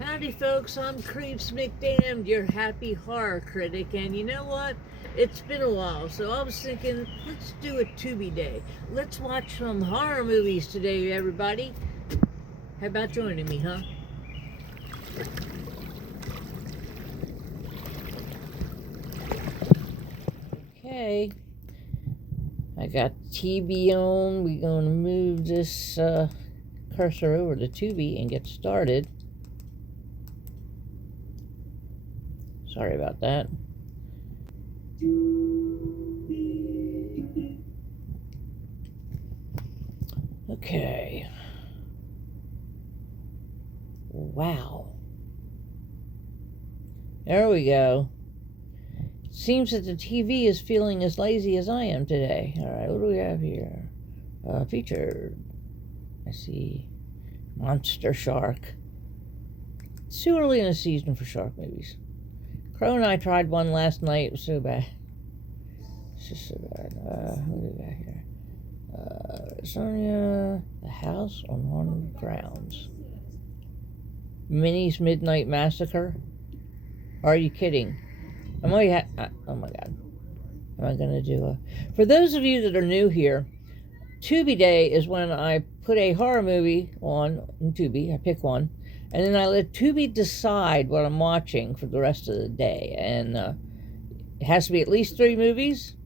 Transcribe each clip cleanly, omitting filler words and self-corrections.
Howdy folks, I'm Creeps McDamned, your happy horror critic, and you know what? It's been a while, so I was thinking, let's do a Tubi day. Let's watch some horror movies today, everybody. How about joining me, huh? Okay, I got TV on. We're going to move this cursor over to Tubi and get started. Sorry about that. Okay. Wow. There we go. Seems that the TV is feeling as lazy as I am today. All right, what do we have here? Featured. I see Monster Shark. It's too early in the season for shark movies. Crow and I tried one last night. It was so bad. It's just so bad. What do we got here? Sonia, The House on Haunted Grounds. Minnie's Midnight Massacre. Are you kidding? oh my god. Am I going to do a... For those of you that are new here, Tubi Day is when I put a horror movie on Tubi. I pick one. And then I let Tubi decide what I'm watching for the rest of the day. And it has to be at least 3 movies.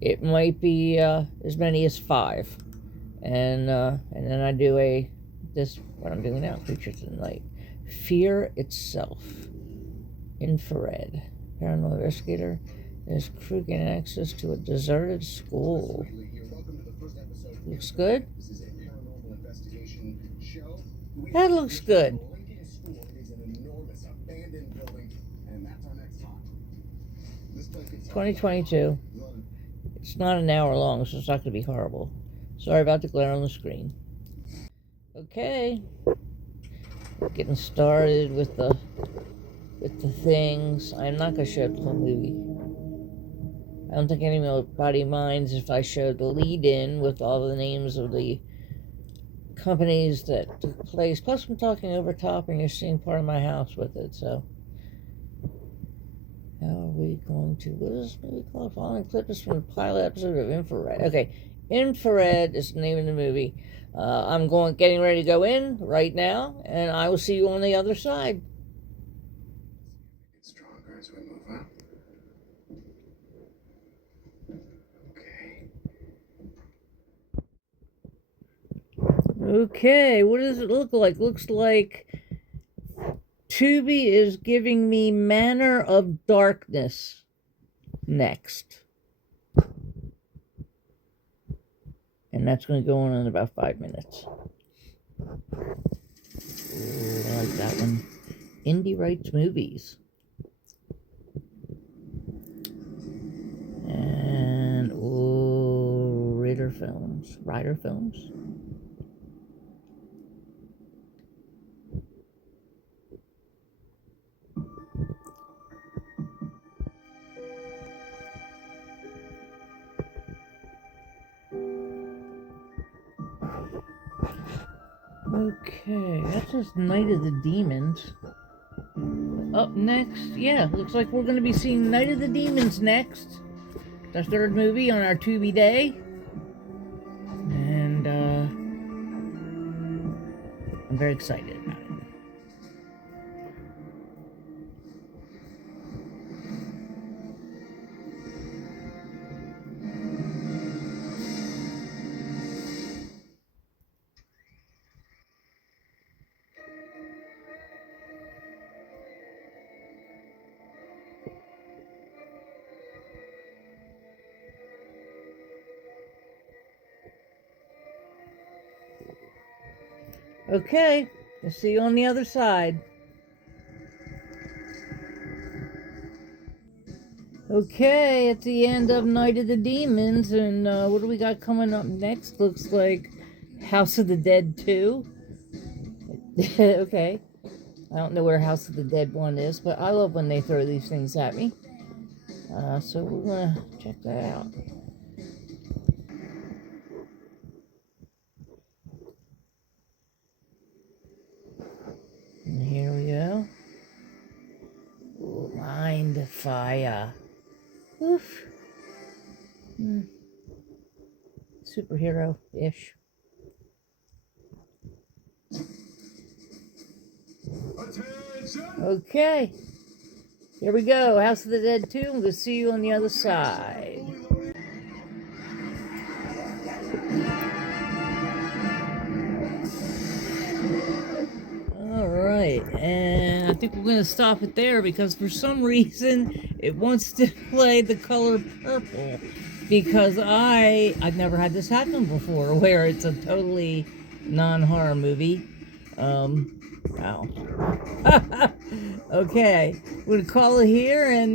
It might be as many as 5. And then I do what I'm doing now, Creatures of the Night. Fear Itself. Infrared. Paranormal investigator is crew getting access to a deserted school. Looks good. That looks good. 2022. It's not an hour long, so it's not going to be horrible. Sorry about the glare on the screen. Okay. Getting started with the things. I'm not going to show the whole movie. I don't think anybody minds if I show the lead-in with all the names of the companies that took place. Plus, I'm talking over top, and you're seeing part of my house with it, so... How are we going to... What is this movie called? Following clip is from the pilot episode of Infrared. Okay, Infrared is the name of the movie. I'm getting ready to go in right now, and I will see you on the other side. Stronger as we move up. Okay, what does it look like? Looks like Tubi is giving me Manor of Darkness next. And that's going to go on in about 5 minutes. Ooh, I like that one. Indie Rights Movies. And, Rider Films. Okay, that's just Night of the Demons. Up next, yeah, looks like we're going to be seeing Night of the Demons next. The 3rd movie on our Tubi Day. And, I'm very excited about it. Okay, I'll see you on the other side. Okay, at the end of Night of the Demons, and what do we got coming up next? Looks like House of the Dead 2. Okay, I don't know where House of the Dead 1 is, but I love when they throw these things at me. So we're going to check that out. sci-fi, oof, superhero-ish. Okay, here we go. House of the Dead 2. We'll see you on the other side. All right, and I think we're going to stop it there because for some reason it wants to play the color purple, because I've never had this happen before where it's a totally non-horror movie. Wow. Okay, we're going to call it here, and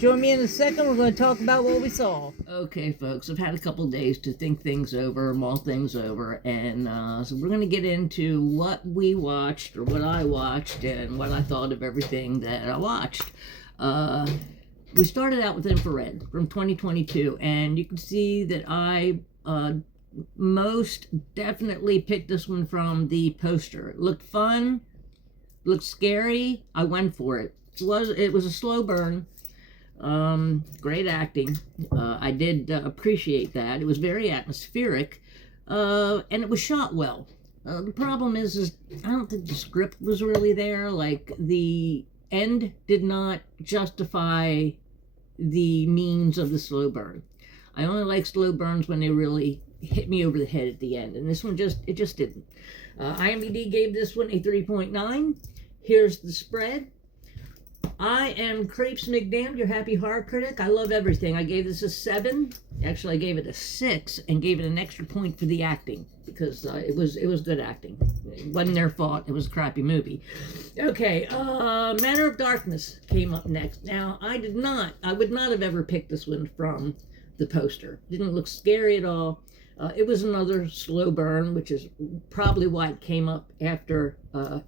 join me in a second. We're going to talk about what we saw. Okay, folks, I've had a couple days to think things over, mull things over, and so we're going to get into what we watched, or what I watched, and what I thought of everything that I watched. We started out with Infrared from 2022, and you can see that I most definitely picked this one from the poster. It looked fun, looked scary. I went for it. It was a slow burn. Great acting. I did appreciate that. It was very atmospheric, and it was shot well. The problem is I don't think the script was really there. Like, the end did not justify the means of the slow burn. I only like slow burns when they really hit me over the head at the end, and this one just didn't. IMDb gave this one a 3.9. Here's the spread. I am Crepes McDamned, your happy horror critic. I love everything. I gave this a 7. Actually, I gave it a 6 and gave it an extra point for the acting, because it was good acting. It wasn't their fault. It was a crappy movie. Okay, Manor of Darkness came up next. Now, I would not have ever picked this one from the poster. Didn't look scary at all. It was another slow burn, which is probably why it came up after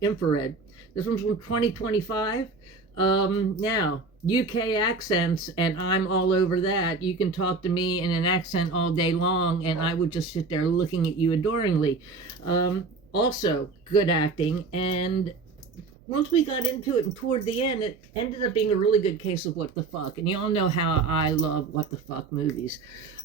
Infrared. This one's from 2025. Now, UK accents, and I'm all over that. You can talk to me in an accent all day long, and I would just sit there looking at you adoringly. Also, good acting, and once we got into it and toward the end, it ended up being a really good case of what the fuck. And you all know how I love what the fuck movies.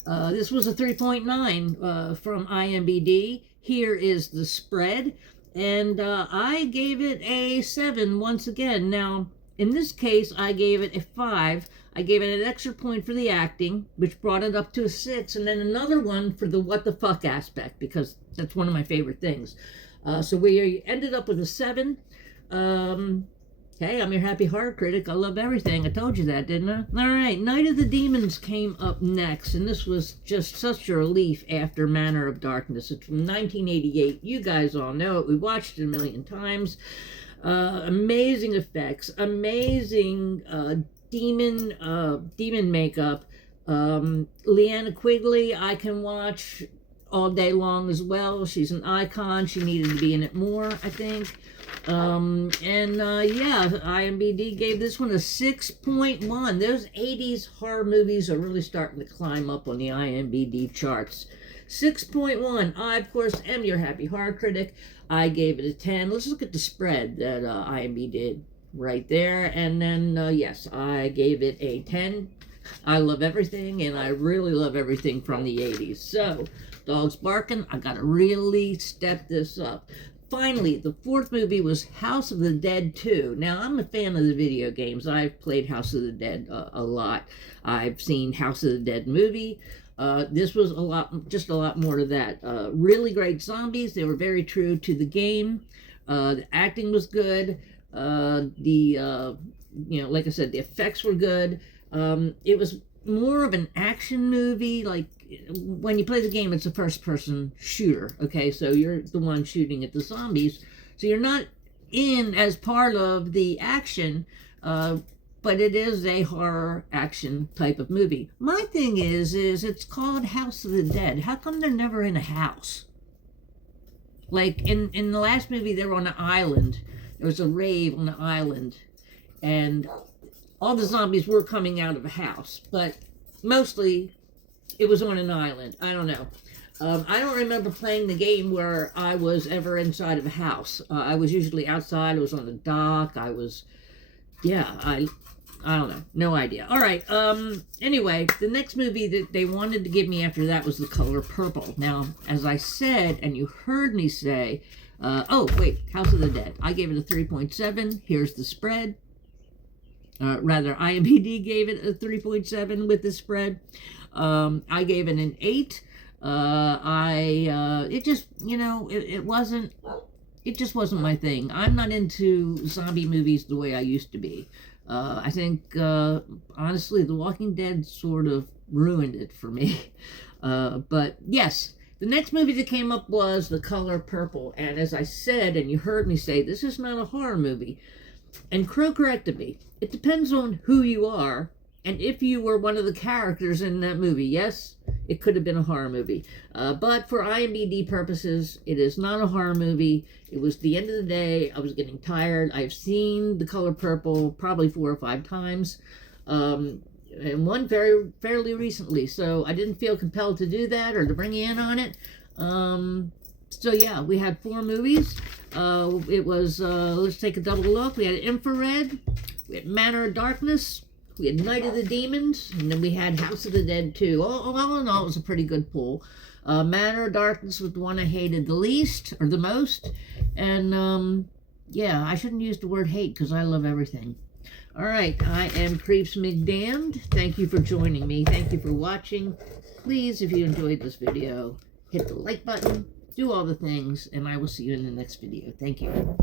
This was a 3.9 from IMDb. Here is the spread. And I gave it a 7 once again. Now, in this case, I gave it a 5. I gave it an extra point for the acting, which brought it up to a 6. And then another one for the what the fuck aspect, because that's one of my favorite things. So we ended up with a 7. Hey, I'm your happy horror critic. I love everything. I told you that, didn't I? All right, Night of the Demons came up next, and this was just such a relief after Manor of Darkness. It's from 1988. You guys all know it. We watched it a million times. Amazing effects, amazing demon makeup. Leanna Quigley, I can watch all day long as well. She's an icon. She needed to be in it more, I think. Yeah, IMDb gave this one a 6.1. Those 80s horror movies are really starting to climb up on the IMDb charts. 6.1. I, of course, am your happy horror critic. I gave it a 10. Let's look at the spread that IMDb did right there. And then, yes, I gave it a 10. I love everything, and I really love everything from the 80s. So, dogs barking, I gotta really step this up. Finally, the fourth movie was House of the Dead 2. Now, I'm a fan of the video games. I've played House of the Dead a lot. I've seen House of the Dead movie. This was just a lot more to that. Really great zombies. They were very true to the game. The acting was good. Like I said, the effects were good. It was more of an action movie. Like, when you play the game, it's a first-person shooter, okay? So you're the one shooting at the zombies. So you're not in as part of the action, but it is a horror action type of movie. My thing is it's called House of the Dead. How come they're never in a house? Like, in the last movie, they were on an island. There was a rave on the island, and all the zombies were coming out of a house, but mostly it was on an island. I don't know. I don't remember playing the game where I was ever inside of a house. I was usually outside. I was on the dock. I I don't know. No idea. All right. Anyway, the next movie that they wanted to give me after that was The Color Purple. Now, as I said, and you heard me say, oh, wait, House of the Dead. I gave it a 3.7. Here's the spread. Rather, IMDb gave it a 3.7 with the spread. I gave it an 8. It just, you know, it just wasn't my thing. I'm not into zombie movies the way I used to be. I think, honestly, The Walking Dead sort of ruined it for me. But yes, the next movie that came up was The Color Purple. And as I said, and you heard me say, this is not a horror movie. And Crow corrected me. It depends on who you are and if you were one of the characters in that movie. Yes, it could have been a horror movie. But for IMDb purposes, it is not a horror movie. It was the end of the day. I was getting tired. I've seen The Color Purple probably 4 or 5 times. And one fairly recently. So I didn't feel compelled to do that or to bring you in on it. So yeah, we had 4 movies. It was, let's take a double look. We had Infrared. We had Manor of Darkness. We had Night of the Demons, and then we had House of the Dead 2. All in all, it was a pretty good pool. Manor of Darkness was the one I hated the least, or the most. And, yeah, I shouldn't use the word hate, because I love everything. All right, I am Creeps McDamned. Thank you for joining me. Thank you for watching. Please, if you enjoyed this video, hit the like button, do all the things, and I will see you in the next video. Thank you.